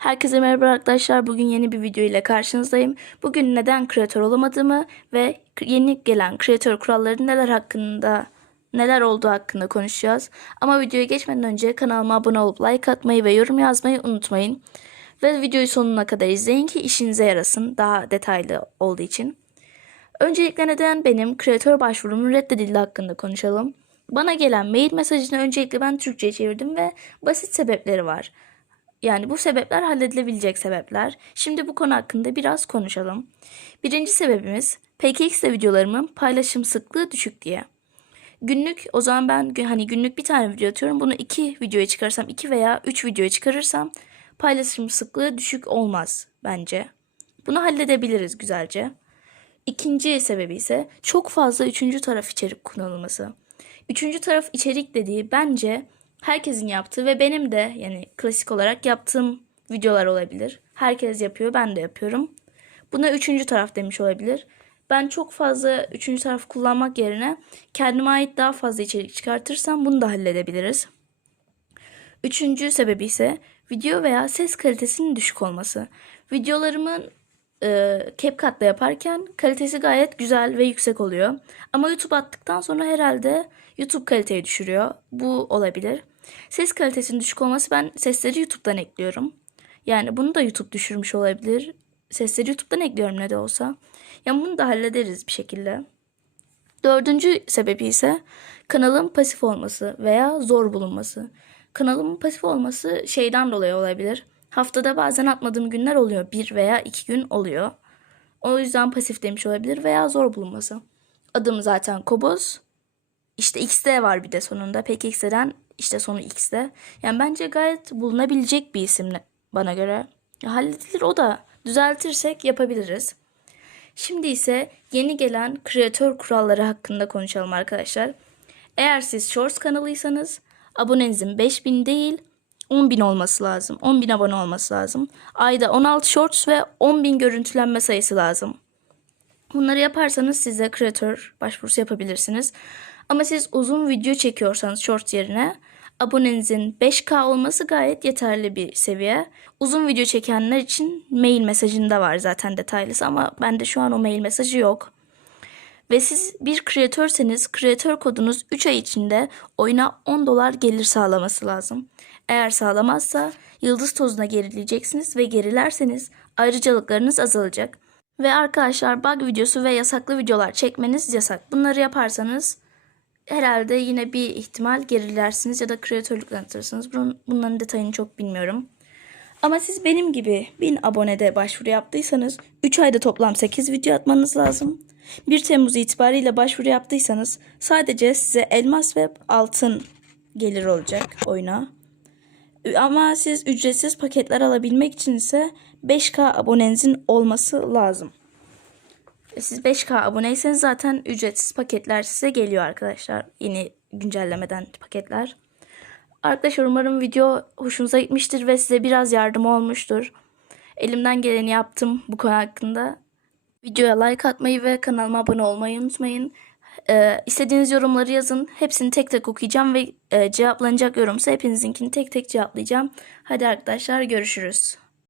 Herkese merhaba arkadaşlar. Bugün yeni bir video ile karşınızdayım. Bugün neden kreatör olamadığımı ve yeni gelen kreatör kuralları neler hakkında neler olduğu hakkında konuşacağız. Ama videoya geçmeden önce kanalıma abone olup like atmayı ve yorum yazmayı unutmayın. Ve videoyu sonuna kadar izleyin ki işinize yarasın daha detaylı olduğu için. Öncelikle neden benim kreatör başvurumun reddedildiği hakkında konuşalım. Bana gelen mail mesajını öncelikle ben Türkçe'ye çevirdim ve basit sebepleri var. Yani bu sebepler halledilebilecek sebepler. Şimdi bu konu hakkında biraz konuşalım. Birinci sebebimiz PKX'de videolarımın paylaşım sıklığı düşük diye. Günlük o zaman ben hani günlük bir tane video atıyorum. Bunu iki videoya çıkarsam iki veya üç videoya çıkarırsam paylaşım sıklığı düşük olmaz bence. Bunu halledebiliriz güzelce. İkinci sebebi ise çok fazla üçüncü taraf içerik kullanılması. Üçüncü taraf içerik dediği bence herkesin yaptığı ve benim de yani klasik olarak yaptığım videolar olabilir. Herkes yapıyor, ben de yapıyorum. Buna üçüncü taraf demiş olabilir. Ben çok fazla üçüncü taraf kullanmak yerine kendime ait daha fazla içerik çıkartırsam bunu da halledebiliriz. Üçüncü sebebi ise video veya ses kalitesinin düşük olması. Videolarımın e, CapCut'la yaparken kalitesi gayet güzel ve yüksek oluyor. Ama YouTube attıktan sonra herhalde YouTube kaliteyi düşürüyor. Bu olabilir. Ses kalitesinin düşük olması ben sesleri YouTube'dan ekliyorum. Yani bunu da YouTube düşürmüş olabilir. Sesleri YouTube'dan ekliyorum ne de olsa. Yani bunu da hallederiz bir şekilde. Dördüncü sebebi ise kanalın pasif olması veya zor bulunması. Kanalımın pasif olması şeyden dolayı olabilir. Haftada bazen atmadığım günler oluyor. Bir veya iki gün oluyor. O yüzden pasif demiş olabilir veya zor bulunması. Adım zaten Koboz. İşte XD var bir de sonunda. Peki XD'den işte sonu XD. Yani bence gayet bulunabilecek bir isim bana göre. Ya halledilir o da. Düzeltirsek yapabiliriz. Şimdi ise yeni gelen kreatör kuralları hakkında konuşalım arkadaşlar. Eğer siz Shorts kanalıysanız abonenizin 5000 değil 10.000 olması lazım. 10.000 abone olması lazım. Ayda 16 Shorts ve 10.000 görüntülenme sayısı lazım. Bunları yaparsanız size kreatör başvurusu yapabilirsiniz. Ama siz uzun video çekiyorsanız short yerine abonenizin 5K olması gayet yeterli bir seviye. Uzun video çekenler için mail mesajında var zaten detaylısı ama bende şu an o mail mesajı yok. Ve siz bir kreatörseniz kreatör kodunuz 3 ay içinde oyuna 10 dolar gelir sağlaması lazım. Eğer sağlamazsa yıldız tozuna gerileyeceksiniz ve gerilerseniz ayrıcalıklarınız azalacak. Ve arkadaşlar bug videosu ve yasaklı videolar çekmeniz yasak. Bunları yaparsanız herhalde yine bir ihtimal gerilersiniz ya da kreatörlük tanıtırsınız. Bunun, bunların detayını çok bilmiyorum. Ama siz benim gibi 1000 abonede başvuru yaptıysanız 3 ayda toplam 8 video atmanız lazım. 1 Temmuz itibariyle başvuru yaptıysanız sadece size elmas ve altın gelir olacak oyuna. Ama siz ücretsiz paketler alabilmek için ise 5K abonenizin olması lazım. Siz 5K aboneyseniz zaten ücretsiz paketler size geliyor arkadaşlar. Yeni güncellemeden paketler. Arkadaşlar umarım video hoşunuza gitmiştir ve size biraz yardım olmuştur. Elimden geleni yaptım bu konu hakkında. Videoya like atmayı ve kanalıma abone olmayı unutmayın. Ee, istediğiniz yorumları yazın. Hepsini tek tek okuyacağım ve e, cevaplanacak yorumsa hepinizinkini tek tek cevaplayacağım. Hadi arkadaşlar görüşürüz.